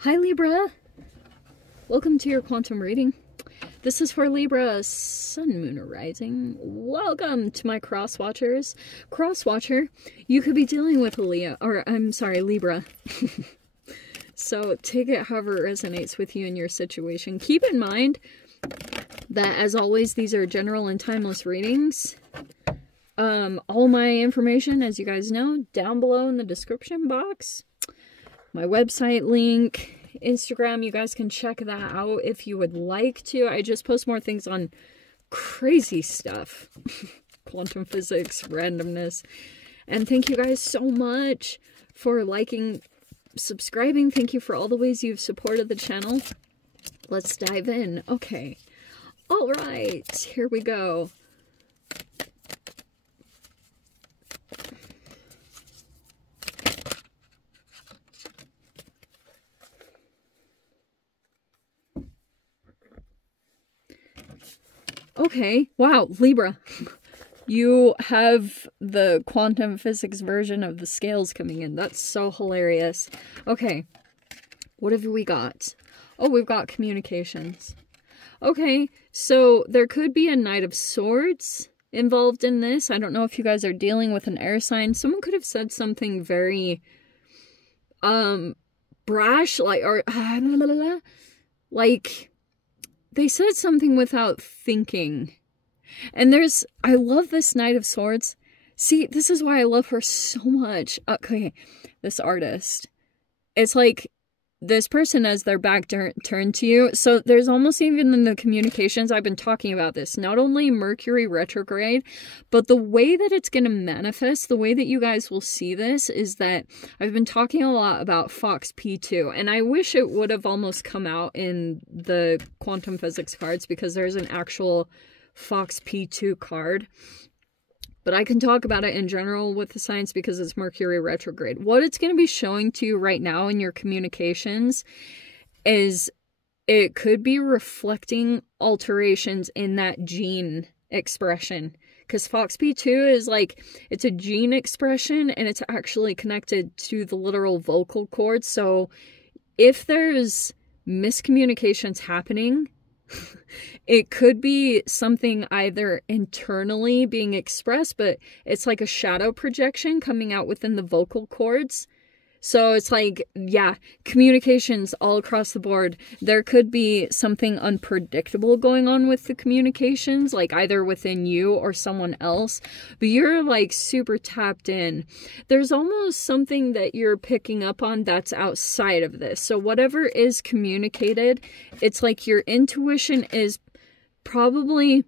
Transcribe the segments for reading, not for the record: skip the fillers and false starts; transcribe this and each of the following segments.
Hi Libra! Welcome to your quantum reading. This is for Libra, Sun, Moon, or Rising. Welcome to my cross-watchers. Cross-watcher, you could be dealing with a Leah, or I'm sorry, Libra. So take it however it resonates with you in your situation. Keep in mind that, as always, these are general and timeless readings. All my information, as you guys know, down below in the description box. My website link, Instagram, you guys can check that out if you would like to. I just post more things on crazy stuff. Quantum physics, randomness. And thank you guys so much for liking, subscribing. Thank you for all the ways you've supported the channel. Let's dive in. Okay. All right. Here we go. Okay, wow, Libra, you have the quantum physics version of the scales coming in. That's so hilarious. Okay, what have we got? Oh, we've got communications. Okay, so there could be a Knight of Swords involved in this. I don't know if you guys are dealing with an air sign. Someone could have said something very, brash, like, or, like... They said something without thinking. And I love this Knight of Swords. See, this is why I love her so much. Okay, this artist. It's like this person has their back turned to you. So there's almost even in the communications, I've been talking about this. Not only Mercury retrograde, but the way that it's going to manifest, the way that you guys will see this is that I've been talking a lot about Fox P2. And I wish it would have almost come out in the quantum physics cards because there's an actual Fox P2 card. But I can talk about it in general with the science because it's Mercury retrograde. What it's going to be showing to you right now in your communications is it could be reflecting alterations in that gene expression. Because Fox P2 is like, it's a gene expression and it's actually connected to the literal vocal cords. So if there's miscommunications happening, it could be something either internally being expressed, but it's like a shadow projection coming out within the vocal cords. So it's like, yeah, communications all across the board. There could be something unpredictable going on with the communications, like either within you or someone else, but you're like super tapped in. There's almost something that you're picking up on that's outside of this. So whatever is communicated, it's like your intuition is probably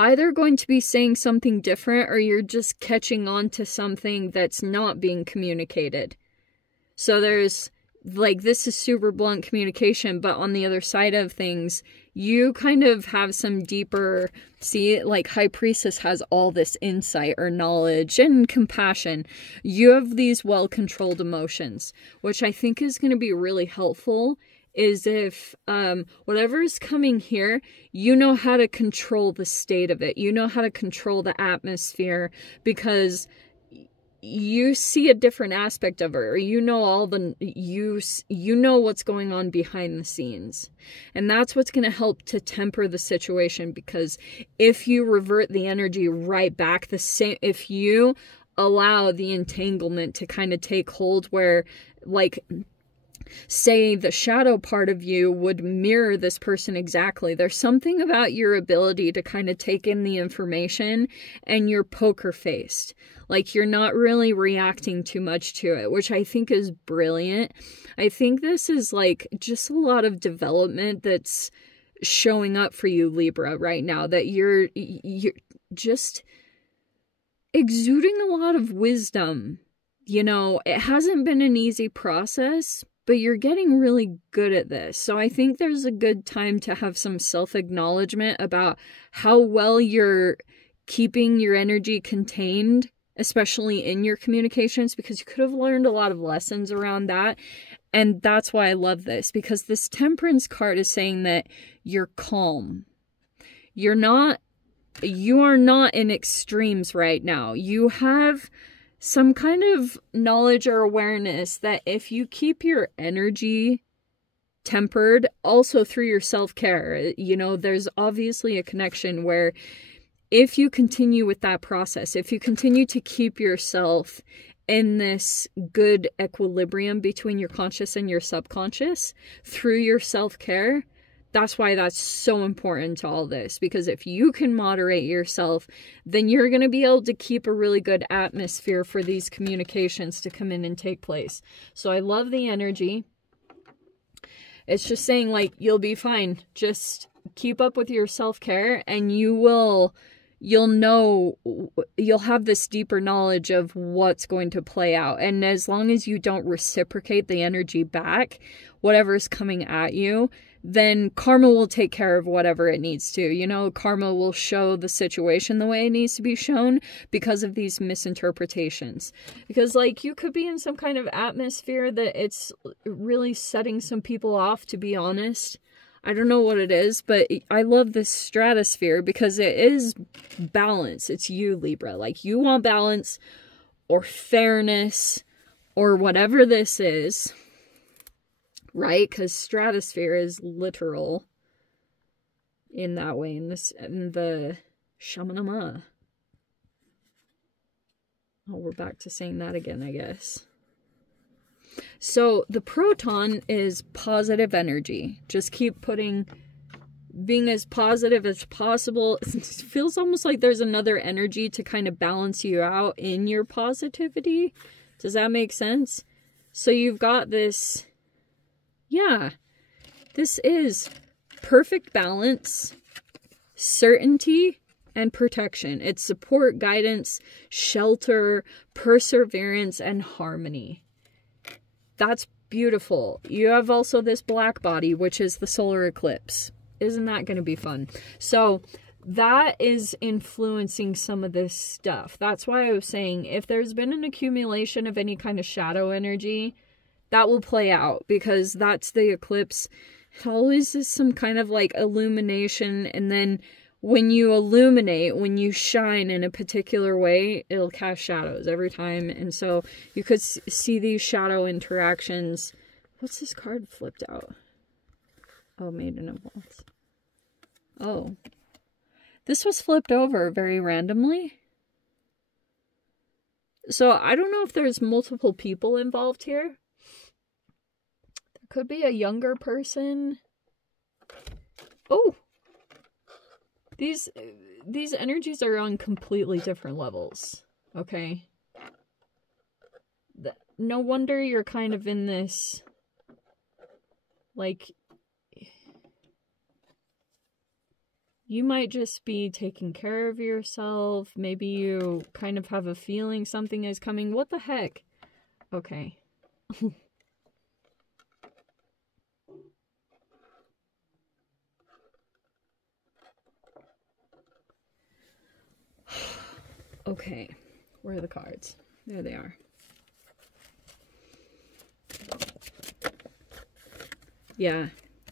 either going to be saying something different or you're just catching on to something that's not being communicated. So there's, like, this is super blunt communication, but on the other side of things, you kind of have some deeper, see, like High Priestess has all this insight or knowledge and compassion. You have these well-controlled emotions, which I think is going to be really helpful. Is if whatever is coming here, you know how to control the state of it. You know how to control the atmosphere because you see a different aspect of it, or you know all the you know what's going on behind the scenes. And that's what's going to help to temper the situation, because if you revert the energy right back, the same, if you allow the entanglement to kind of take hold where, like, say the shadow part of you would mirror this person exactly. There's something about your ability to kind of take in the information and you're poker faced. Like you're not really reacting too much to it, which I think is brilliant. I think this is like just a lot of development that's showing up for you, Libra, right now, that you're just exuding a lot of wisdom. You know, it hasn't been an easy process, but you're getting really good at this. So I think there's a good time to have some self-acknowledgement about how well you're keeping your energy contained, especially in your communications, because you could have learned a lot of lessons around that. And that's why I love this, because this Temperance card is saying that you're calm. You are not in extremes right now. You have some kind of knowledge or awareness that if you keep your energy tempered, also through your self-care, you know, there's obviously a connection where if you continue with that process, if you continue to keep yourself in this good equilibrium between your conscious and your subconscious through your self-care, that's why that's so important to all this. Because if you can moderate yourself, then you're going to be able to keep a really good atmosphere for these communications to come in and take place. So I love the energy. It's just saying, like, you'll be fine. Just keep up with your self-care and you'll know, you'll have this deeper knowledge of what's going to play out. And as long as you don't reciprocate the energy back, whatever's coming at you, then karma will take care of whatever it needs to. You know, karma will show the situation the way it needs to be shown because of these misinterpretations. Because, like, you could be in some kind of atmosphere that it's really setting some people off, to be honest. I don't know what it is, but I love this stratosphere because it is balance. It's you, Libra. Like, you want balance or fairness or whatever this is. Right? Because stratosphere is literal in that way. In the Shamanama. Oh, we're back to saying that again, I guess. So the proton is positive energy. Just keep being as positive as possible. It feels almost like there's another energy to kind of balance you out in your positivity. Does that make sense? So you've got this. Yeah, this is perfect balance, certainty, and protection. It's support, guidance, shelter, perseverance, and harmony. That's beautiful. You have also this black body, which is the solar eclipse. Isn't that going to be fun? So that is influencing some of this stuff. That's why I was saying, if there's been an accumulation of any kind of shadow energy, that will play out, because that's the eclipse. It always is some kind of like illumination, and then when you illuminate, when you shine in a particular way, it'll cast shadows every time. And so you could see these shadow interactions. What's this card flipped out? Oh, Maiden of Wands. Oh. This was flipped over very randomly. So I don't know if there's multiple people involved here. Could be a younger person. Oh! These energies are on completely different levels. Okay? No wonder you're kind of in this, like, you might just be taking care of yourself. Maybe you kind of have a feeling something is coming. What the heck? Okay. Okay, where are the cards? There they are. Yeah,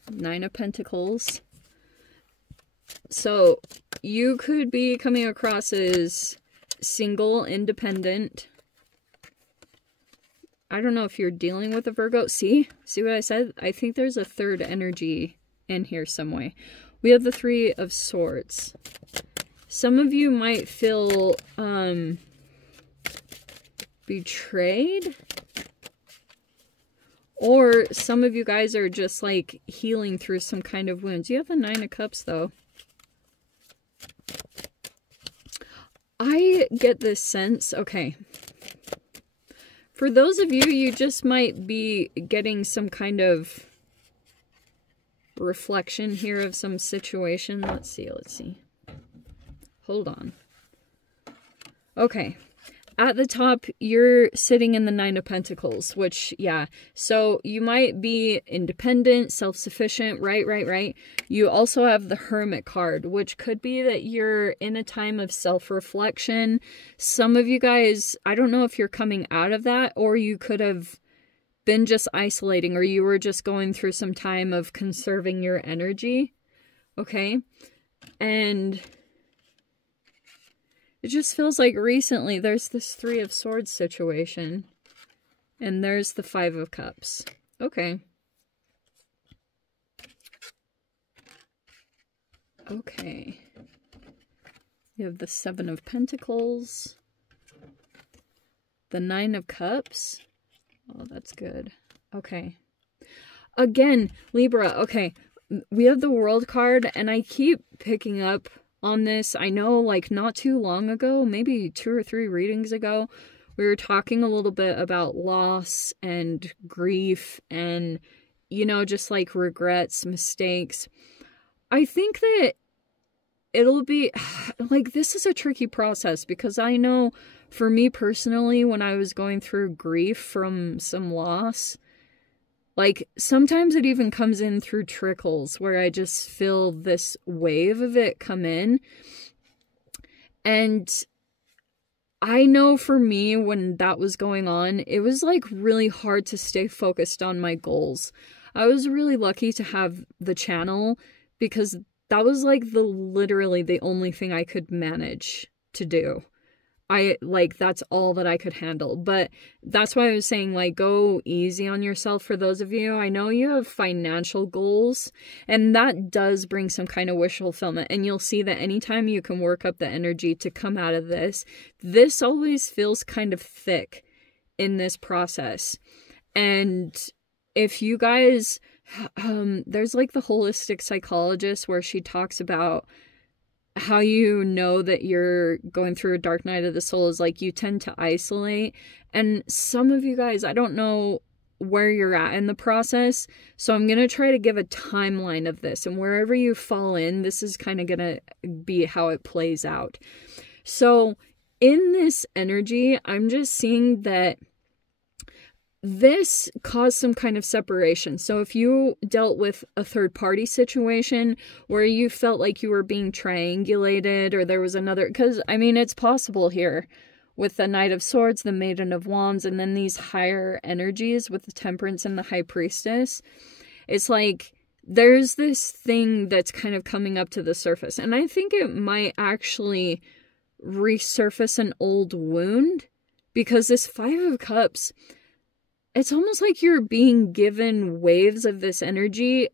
Nine of Pentacles. So, you could be coming across as single, independent. I don't know if you're dealing with a Virgo. See what I said? I think there's a third energy in here some way. We have the Three of Swords. Some of you might feel betrayed, or some of you guys are just like healing through some kind of wounds. You have the Nine of Cups though. I get this sense, okay, for those of you, you just might be getting some kind of reflection here of some situation. Let's see. Hold on. Okay. At the top, you're sitting in the Nine of Pentacles, which, yeah. So you might be independent, self-sufficient, right. You also have the Hermit card, which could be that you're in a time of self-reflection. Some of you guys, I don't know if you're coming out of that, or you could have been just isolating, or you were just going through some time of conserving your energy. Okay? And It just feels like recently there's this 3 of Swords situation. And there's the 5 of Cups. Okay. Okay. You have the 7 of Pentacles. The 9 of Cups. Oh, that's good. Okay. Again, Libra, okay. We have the World card, and I keep picking up on this. I know, like, not too long ago, maybe 2 or 3 readings ago, we were talking a little bit about loss and grief and, you know, just like regrets, mistakes. I think that it'll be, like, this is a tricky process because I know for me personally, when I was going through grief from some loss, like, sometimes it even comes in through trickles where I just feel this wave of it come in. And I know for me, when that was going on, it was, like, really hard to stay focused on my goals. I was really lucky to have the channel because that was, like, literally the only thing I could manage to do. That's all that I could handle. But that's why I was saying, like, go easy on yourself for those of you. I know you have financial goals, and that does bring some kind of wish fulfillment. And you'll see that anytime you can work up the energy to come out of this, this always feels kind of thick in this process. And if you guys, there's, like, the holistic psychologist where she talks about how you know that you're going through a dark night of the soul is, like, you tend to isolate. And some of you guys, I don't know where you're at in the process, so I'm going to try to give a timeline of this. And wherever you fall in, this is kind of going to be how it plays out. So in this energy, I'm just seeing that this caused some kind of separation. So if you dealt with a third-party situation where you felt like you were being triangulated, or there was another, because, I mean, it's possible here with the Knight of Swords, the Maiden of Wands, and then these higher energies with the Temperance and the High Priestess. It's like there's this thing that's kind of coming up to the surface. And I think it might actually resurface an old wound, because this 5 of Cups, it's almost like you're being given waves of this energy.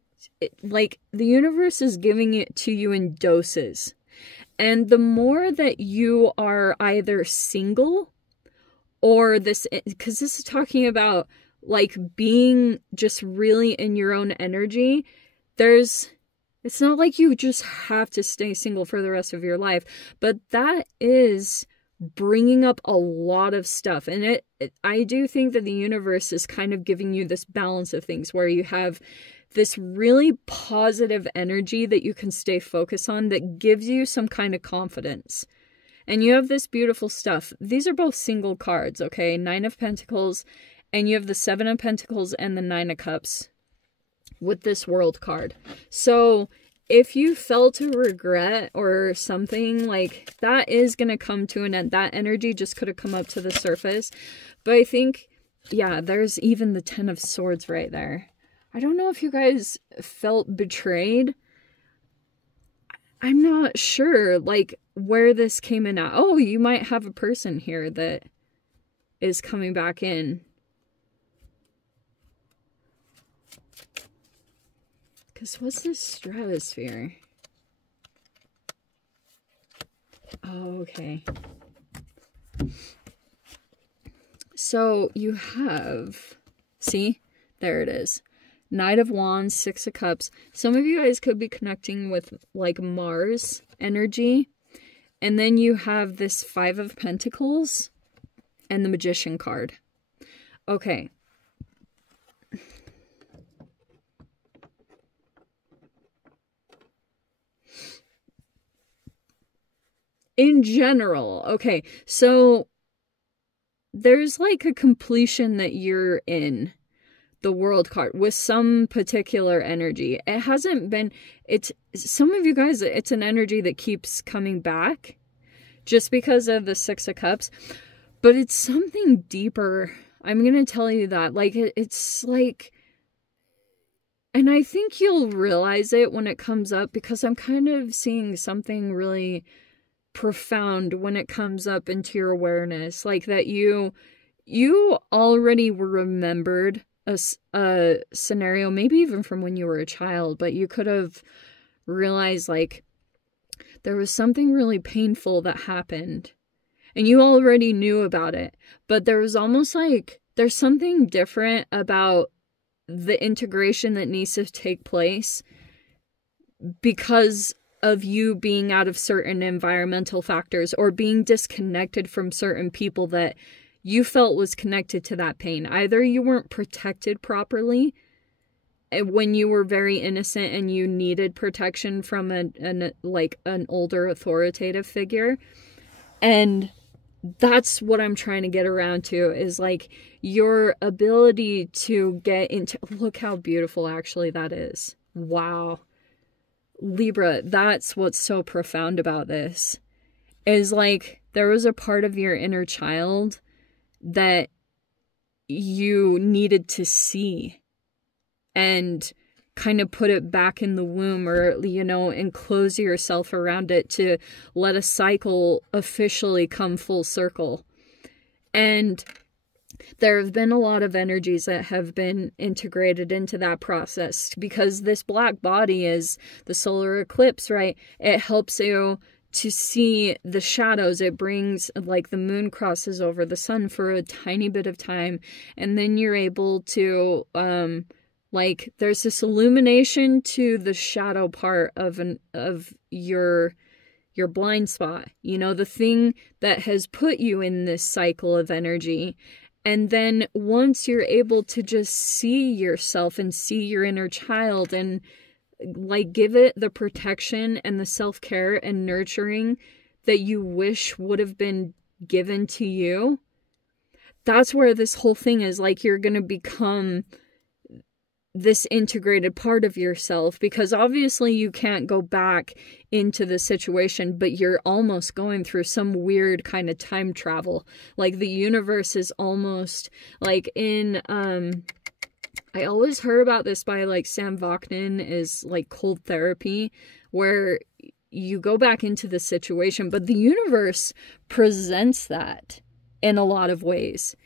Like, the universe is giving it to you in doses. And the more that you are either single or this, because this is talking about, like, being just really in your own energy, it's not like you just have to stay single for the rest of your life, but that is bringing up a lot of stuff. And I do think that the universe is kind of giving you this balance of things where you have this really positive energy that you can stay focused on that gives you some kind of confidence. And you have this beautiful stuff. These are both single cards, okay? 9 of Pentacles, and you have the 7 of Pentacles and the 9 of Cups with this World card. So if you felt a regret or something, like, that is going to come to an end. That energy just could have come up to the surface. But I think, yeah, there's even the 10 of Swords right there. I don't know if you guys felt betrayed. I'm not sure, like, where this came in at. Oh, you might have a person here that is coming back in. Because what's this stratosphere? Oh, okay. So you have, see, there it is. Knight of Wands, 6 of Cups. Some of you guys could be connecting with, like, Mars energy. And then you have this 5 of Pentacles and the Magician card. Okay. In general, okay, so there's, like, a completion that you're in the World card with some particular energy. It hasn't been, some of you guys, it's an energy that keeps coming back just because of the 6 of Cups, but it's something deeper. I'm going to tell you that, like, it's like, and I think you'll realize it when it comes up, because I'm kind of seeing something really profound when it comes up into your awareness. Like that you already remembered a scenario, maybe even from when you were a child, but you could have realized like there was something really painful that happened and you already knew about it, but there was almost like there's something different about the integration that needs to take place because of you being out of certain environmental factors or being disconnected from certain people that you felt was connected to that pain. Either you weren't protected properly when you were very innocent and you needed protection from an older authoritative figure. And that's what I'm trying to get around to, is like your ability to get into, look how beautiful actually that is. Wow. Libra, that's what's so profound about this, is like there was a part of your inner child that you needed to see and kind of put it back in the womb, or, you know, enclose yourself around it to let a cycle officially come full circle. And there have been a lot of energies that have been integrated into that process, because this black body is the solar eclipse, right? It helps you to see the shadows. It brings, like, the moon crosses over the sun for a tiny bit of time, and then you're able to, like, there's this illumination to the shadow part of your blind spot, you know, the thing that has put you in this cycle of energy. And then once you're able to just see yourself and see your inner child and like give it the protection and the self-care and nurturing that you wish would have been given to you, that's where this whole thing is. Like, you're going to become this integrated part of yourself, because obviously you can't go back into the situation, but you're almost going through some weird kind of time travel. Like, the universe is almost like in, I always heard about this by like Sam Vaknin, is like cold therapy, where you go back into the situation, but the universe presents that in a lot of ways.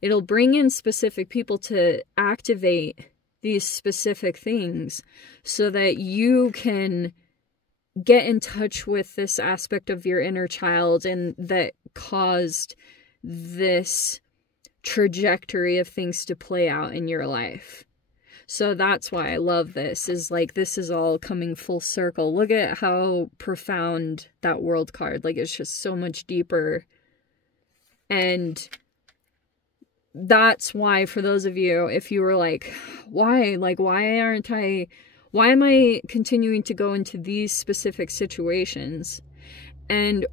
It'll bring in specific people to activate these specific things so that you can get in touch with this aspect of your inner child and that caused this trajectory of things to play out in your life. So that's why I love this, is like this is all coming full circle. Look at how profound that world card, like it's just so much deeper. And that's why, for those of you, if you were like, why am I continuing to go into these specific situations? And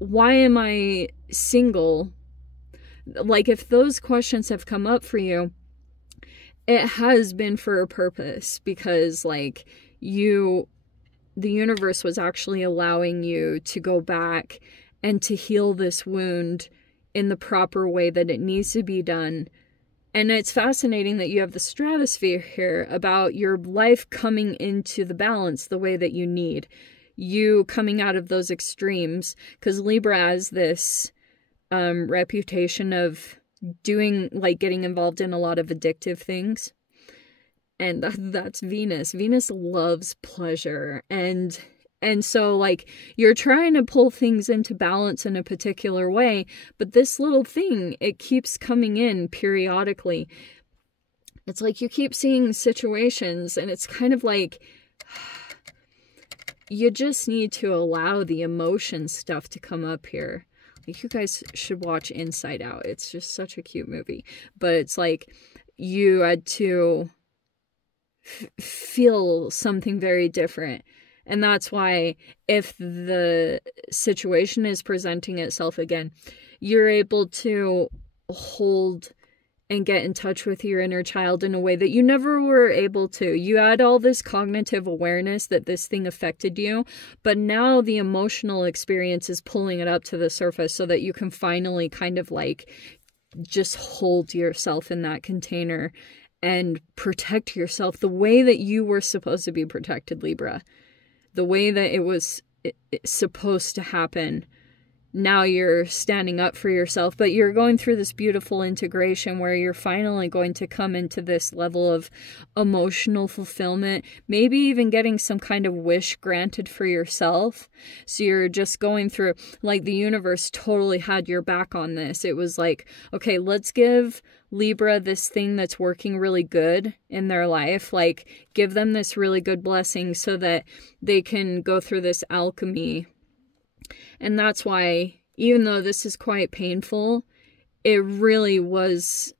why am I single? Like, if those questions have come up for you, it has been for a purpose, because like the universe was actually allowing you to go back and to heal this wound in the proper way that it needs to be done. And it's fascinating that you have the stratosphere here about your life coming into the balance the way that you need. You coming out of those extremes, because Libra has this reputation of doing, like, getting involved in a lot of addictive things. And that's Venus. Venus loves pleasure. And so, like, you're trying to pull things into balance in a particular way, but this little thing, it keeps coming in periodically. It's like you keep seeing situations, and it's kind of like you just need to allow the emotion stuff to come up here. Like, you guys should watch Inside Out. It's just such a cute movie. But it's like you had to feel something very different. And that's why, if the situation is presenting itself again, you're able to hold and get in touch with your inner child in a way that you never were able to. You had all this cognitive awareness that this thing affected you, but now the emotional experience is pulling it up to the surface so that you can finally kind of like just hold yourself in that container and protect yourself the way that you were supposed to be protected, Libra. The way that it was it's supposed to happen. Now you're standing up for yourself, but you're going through this beautiful integration where you're finally going to come into this level of emotional fulfillment, maybe even getting some kind of wish granted for yourself. So you're just going through, like, the universe totally had your back on this. It was like, okay, let's give Libra this thing that's working really good in their life. Like, give them this really good blessing so that they can go through this alchemy. And that's why, even though this is quite painful, it really was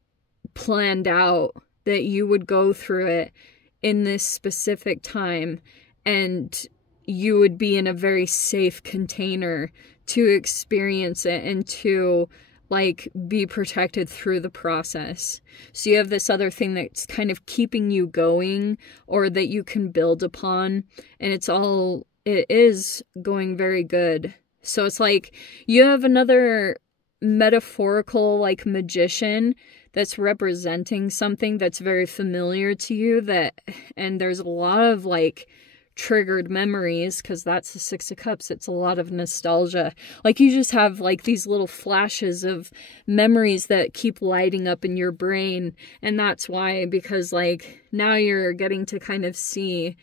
planned out that you would go through it in this specific time, and you would be in a very safe container to experience it and to, like, be protected through the process. So you have this other thing that's kind of keeping you going, or that you can build upon, and it is going very good. So it's like you have another metaphorical, like, magician that's representing something that's very familiar to you, and there's a lot of, like, triggered memories, because that's the Six of Cups. It's a lot of nostalgia. Like, you just have, like, these little flashes of memories that keep lighting up in your brain. And that's why, because, like, now you're getting to kind of see,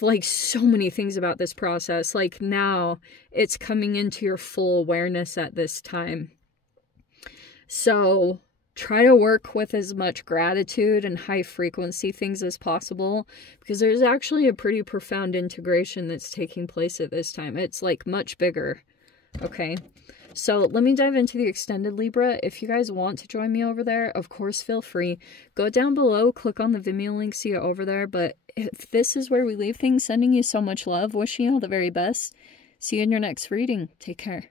like, so many things about this process. Like, now it's coming into your full awareness at this time. So try to work with as much gratitude and high frequency things as possible, because there's actually a pretty profound integration that's taking place at this time. It's, like, much bigger. Okay, so let me dive into the extended Libra. If you guys want to join me over there, of course, feel free. Go down below, click on the Vimeo link, see it over there. But if this is where we leave things, sending you so much love, wishing you all the very best. See you in your next reading. Take care.